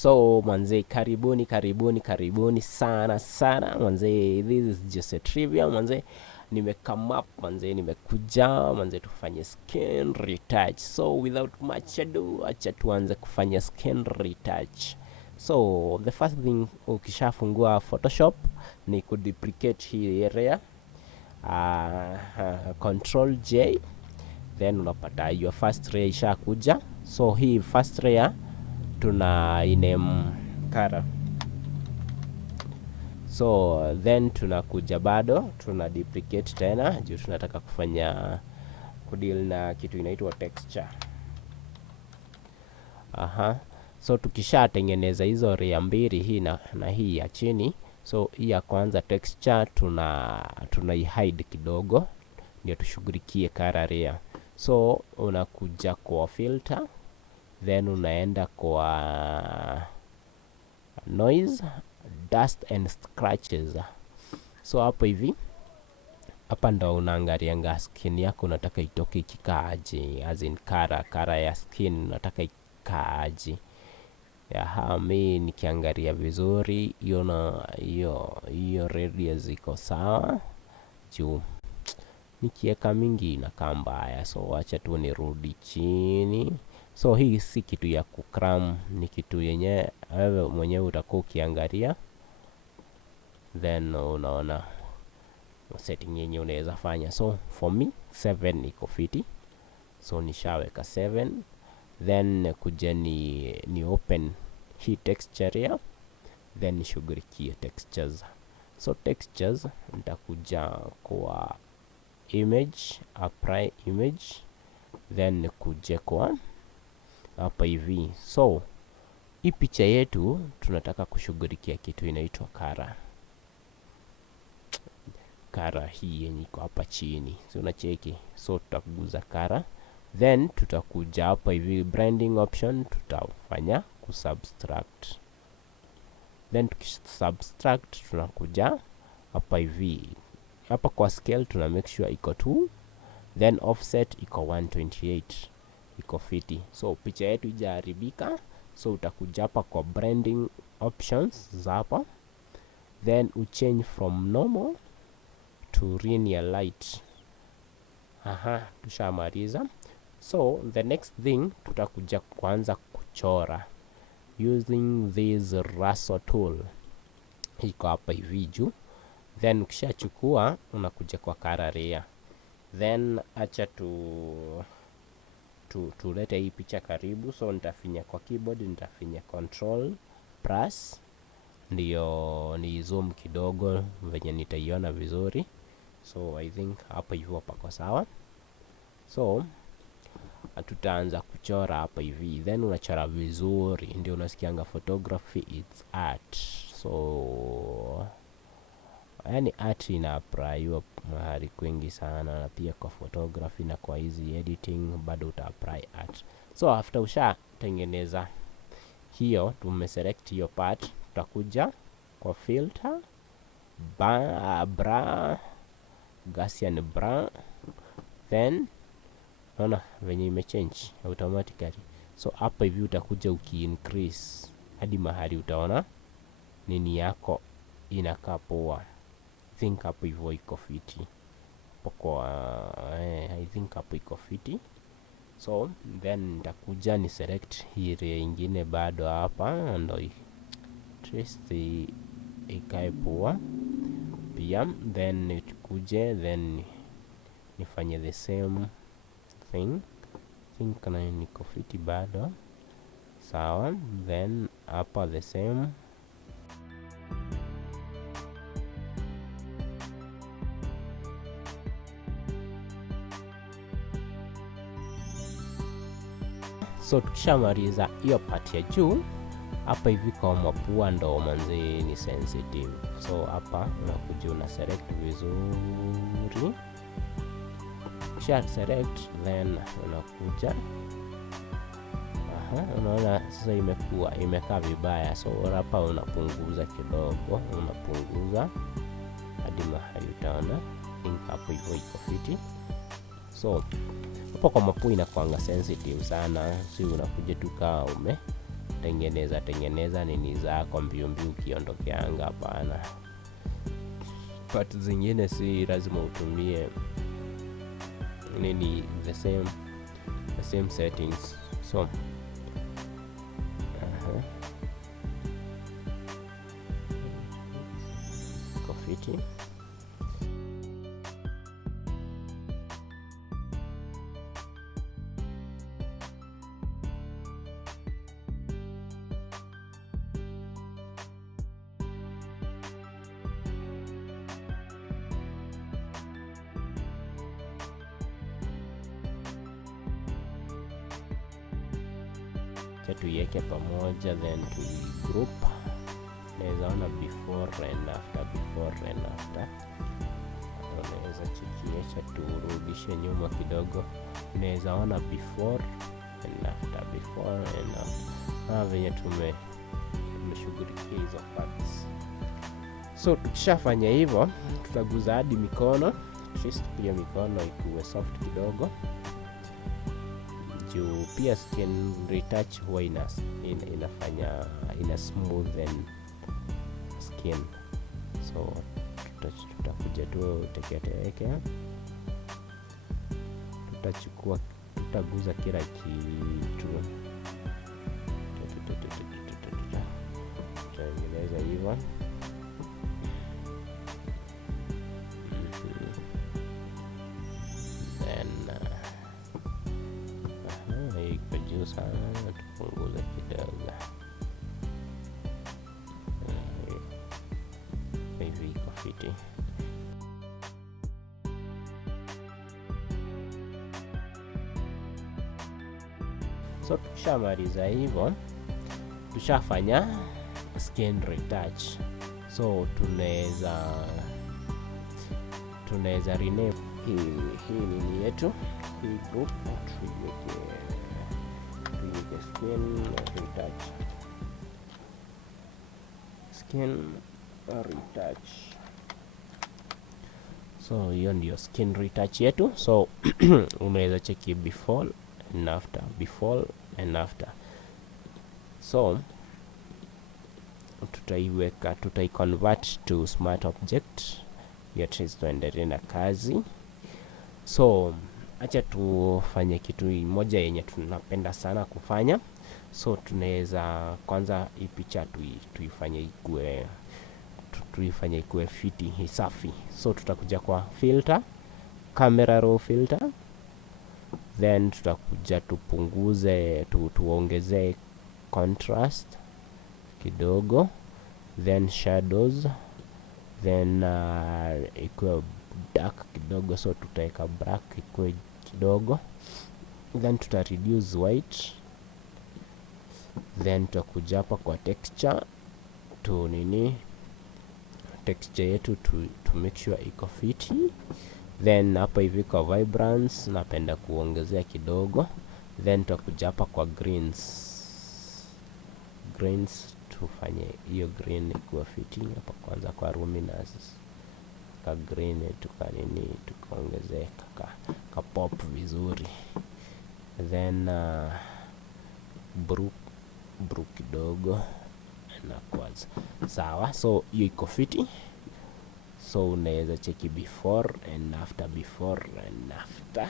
So manze, karibuni sana manze. This is just a trivia manze. Come up manze, nimekuja manze tufanye skin retouch. So without much ado, acha tuanze kufanya skin retouch. So the first thing, ukishafungua Photoshop ni kuduplicate hii area, Control J, then unapata your first layer ishakuja. So hii first layer tuna iname color. So then tunakuja bado tuna duplicate tena juu tunataka kufanya kudeal na kitu inaitwa texture. So tukishatengeneza hizo layer mbili, hii na hii ya chini, so hii ya kwanza texture tuna hide kidogo ndio tushughulikie color layer. So unakuja kwa filter, then unaenda kwa noise, dust and scratches. So hapo hivi, hapa ndo unaangalia skin yako unataka itoke ikikaaje, as in color ya skin unataka ikaaje. Mi nikiangalia vizuri hiyo radius iko sawa, juu nikieka mingi inakaa mbaya, so acha tu nirudi chini. So hii si kitu ya kukram, ni kitu yenye wewe mwenyewe utakuwa ukiangalia, then unaona setting yenye unaweza fanya. So for me 7 iko fiti, so nishaweka 7. Then kuja ni open hii texture ya, then nishughulikie textures. So textures nitakuja kwa image, apply image, then kuje kwa hapa hivi. So hii picha yetu tunataka kushughulikia kitu inaitwa color hii yenye iko hapa chini, so unacheki. So tutakuguza color, then tutakuja hapa hivi branding option, tutafanya kusubtract. Then tukisubtract tunakuja hapa hivi, hapa kwa scale tuna make sure iko 2, then offset iko 128, iko fiti. So picha yetu ijaharibika, so utakuja hapa kwa branding options za hapa, then uchange from normal to linear light. Tushamaliza. So the next thing, tutakuja kuanza kuchora using this lasso tool, iko hapa hivi juu. Then ukishachukua unakuja kwa color layer, then acha tulete hii picha karibu. So nitafinya kwa keyboard, nitafinya control plus, ndio ni zoom kidogo venye nitaiona vizuri. So I think hapa hivyo pako sawa. So tutaanza kuchora hapa hivi, then unachora vizuri, ndio unasikianga photography it's art. So yani art ina apply mahali kwingi sana, na pia kwa photography na kwa hizi editing bado uta apply art. So after usha tengeneza hiyo, tumeselect hiyo part, tutakuja kwa filter, Gaussian blur, then unaona venye imechange automatically. So hapa hivi utakuja uki-increase hadi mahali utaona nini yako inakaa poa. I think hapo hivyo iko fiti I think hapo iko fiti. So then nitakuja ni select hii area ingine bado hapa, ndio trace ikae poa pia, then nikuje then nifanye the same thing. Think na niko fiti bado sawa. Then hapa the same. So tukishamaliza hiyo part ya juu, hapa hivi kwa mapua ndo manzi ni sensitive. So hapa unakuja una select vizuri, kisha select, then unakuja unaona sasa imekaa vibaya. So hapa unapunguza kidogo, unapunguza hadi mahali utaona think hapo hivyo iko fiti. So hapo kwa mapua inakuanga sensitive sana, si unakuja tu kama tengeneza nini zako mbio ukiondokeanga. Hapana, part zingine si lazima utumie nini the same settings. So fiti. Tuiweke pamoja, then tu group. Naweza ona before and after. Unaweza chekiesha, turudishe nyuma kidogo. Naweza ona before and after. Venye tumeshughulikia hizo parts. So tukishafanya hivyo, tutaguza hadi mikono. Just pia mikono ikuwe soft kidogo, juu pia skin retouch huwa inafanya smoothen skin. So tutakuja tu teketeke, tutaguza kila kitu, tutaendeleza hivyo. Sana tupunguze kidogo hivi, iko fiti. So tukishamaliza hivyo, tushafanya skin retouch. So tunaweza rename hii nini yetu, hii group tuiweke skin retouch. So hiyo ndio skin retouch yetu. So unaweza cheki before and after. So tutaiconvert to smart object ya tuendelee na kazi. So acha tufanye kitu moja yenye tunapenda sana kufanya. So tunaweza kwanza hii picha tuifanye ikuwe fiti, safi. So tutakuja kwa filter, camera raw filter, then tutakuja tupunguze, tuongezee contrast kidogo, then shadows, then ikuwe dark kidogo. So tutaweka black ikuwe kidogo, then tuta reduce white, then tutakuja hapa kwa texture texture yetu to make sure iko fiti. Then hapa hivi kwa vibrance napenda kuongezea kidogo, then tutakuja hapa kwa greens tufanye hiyo green ikuwa fiti. Hapa kwanza kwa luminous ka green tukaongezea ka pop vizuri, then blue kidogo na kwanza sawa. So hiyo iko fiti. So unaweza cheki before and after.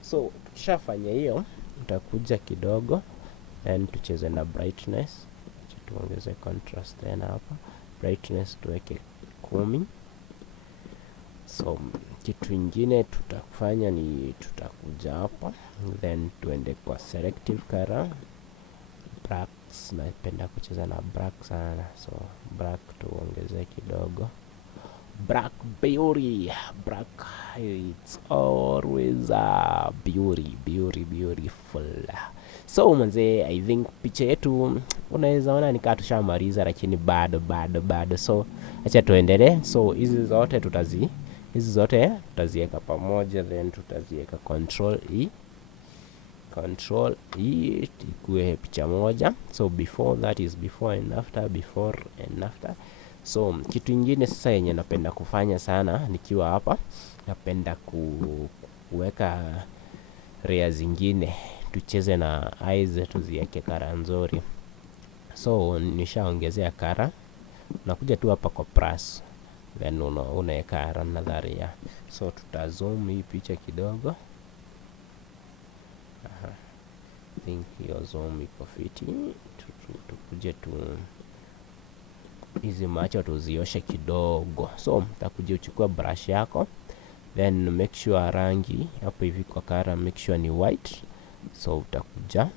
So tukishafanya hiyo, utakuja kidogo then tucheze na brightness, tuongeze contrast tena hapa, brightness tuweke 10. So kitu ingine tutafanya ni tutakuja hapa, then tuende kwa selective color, blacks. Napenda kucheza na black sana, so black tuongeze kidogo. Black beauty, black, it's always a beautiful. So manze, I think picha yetu unaweza ona nikaa tushamaliza, lakini bado. So acha tuendelee. So hizi zote tutaziweka pamoja, then tutaziweka control E ikuwe picha moja. So before, that is before and after. So kitu ingine sasa yenye napenda kufanya sana nikiwa hapa, napenda kuweka layers zingine, tucheze na eyes zetu ziweke kara nzuri. So nishaongezea kara, unakuja tu hapa kwa brush, then unaweka another layer. So tutazoom hii picha kidogo. Think hiyo zoom iko fiti. Tukuje tu hizi macho tuzioshe kidogo. So utakuja uchukua brush yako, then make sure rangi hapo hivi kwa kara make sure ni white. So utakuja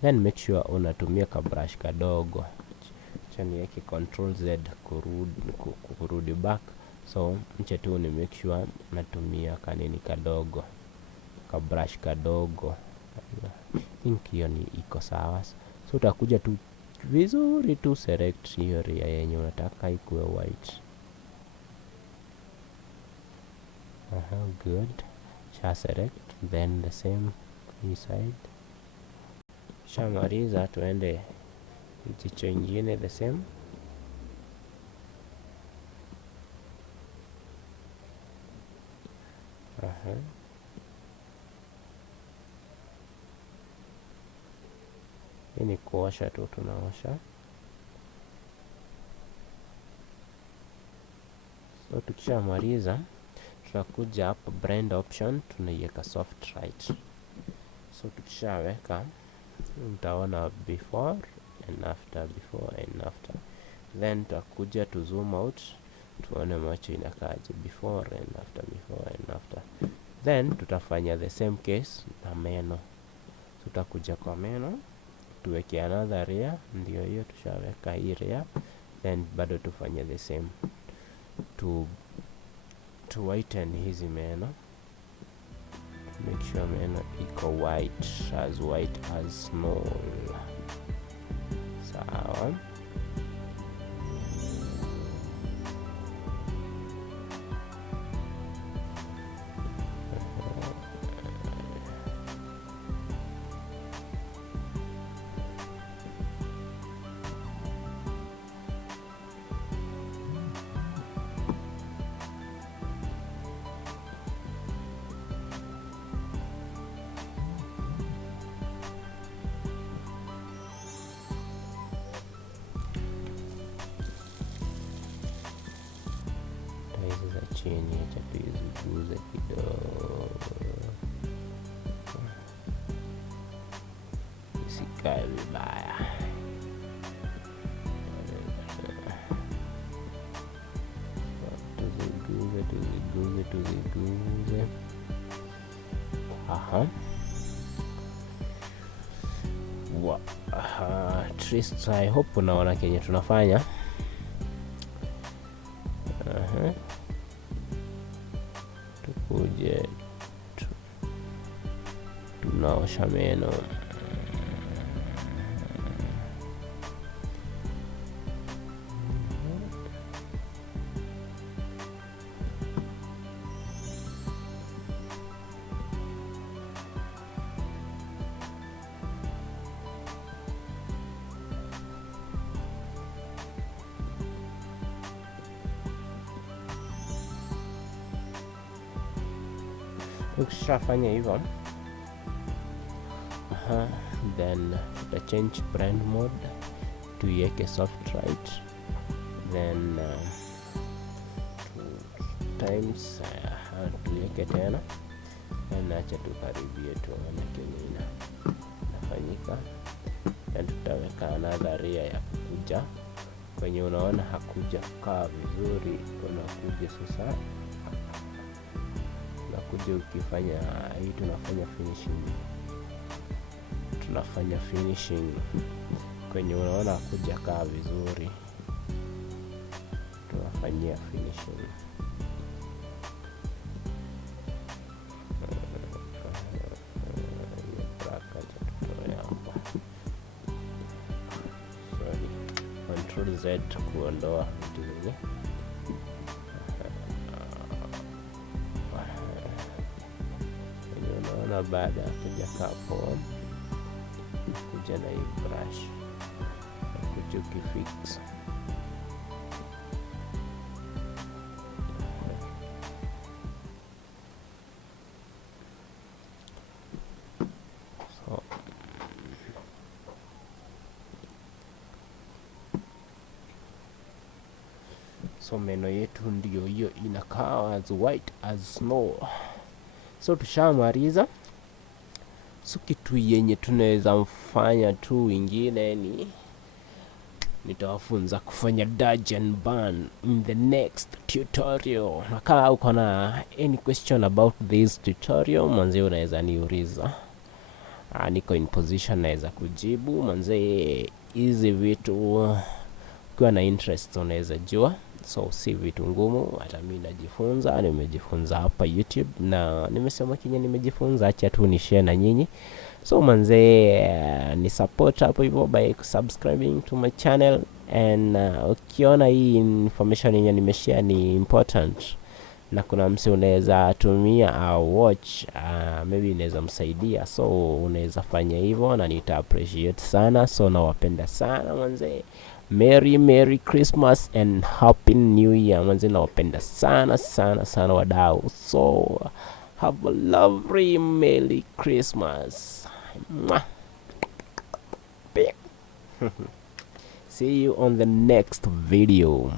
then make sure unatumia ka brush kadogo, chani yake control Z kurudi back. So mche tu ni make sure natumia kanini kadogo, ka brush kadogo. Think hiyo ni iko sawa. So utakuja tu vizuri tu select hiyo area yenye unataka ikuwe white. Good. Sha select, then the same inside. Shamaliza, tuende jicho ingine the same. Hii ni kuosha tu, tunaosha. So tukishamaliza tutakuja hapa blend option, tunaiweka soft right. So tukishaweka utaona before and after, before and after. Then tutakuja to zoom out, tuone macho inakaje before and after, before and after. Then tutafanya the same case na meno. Tutakuja kwa meno tuweke another layer, ndio hiyo tushaweka hii layer. Then bado tufanye the same to whiten hizi meno. Make sure meno iko white as snow. Sawa. Hizi za chini acha tuziguze kidogo, isikae vibaya. Tuziguze. Trist, I hope unaona kenye tunafanya. Tukuje tunaosha meno. Ukishafanya hivyo, then tuta change blend mode tuiweke soft right, then times tuiweke tena, then acha tukaribie tuone kenye inafanyika. Then tutaweka another layer ya kuja kwenye unaona hakuja kaa vizuri, unakuja sasa kuja ukifanya hii, tunafanya finishing kwenye unaona kuja kaa vizuri, tunafanyia finishing. Control Z kuondoa vitu vile. Unaona baada ya kuja kapo, kuja na hii brush kuja ukifix. So So meno yetu ndio hiyo inakaa as white as snow. So tushamaliza. So kitu yenye tunaweza mfanya tu ingine ni nitawafunza kufanya dodge and burn in the next tutorial. Na kama uko na any question about this tutorial, manze unaweza niuliza. Niko in position naweza kujibu. Manze hizi vitu ukiwa na interest unaweza jua. So si vitu ngumu, hata mimi najifunza, nimejifunza hapa YouTube na nimesema kinye nimejifunza, acha tu ni share na nyinyi. So manze ni support hapo hivyo by subscribing to my channel, and ukiona hii information yenye nimeshare ni important na kuna mse unaweza tumia au watch, maybe inaweza msaidia, so unaweza fanya hivyo na nita appreciate sana. So nawapenda sana manze. Merry Christmas and Happy New Year manze, nawapenda sana sana sana wadau. So have a lovely Merry Christmas. See you on the next video.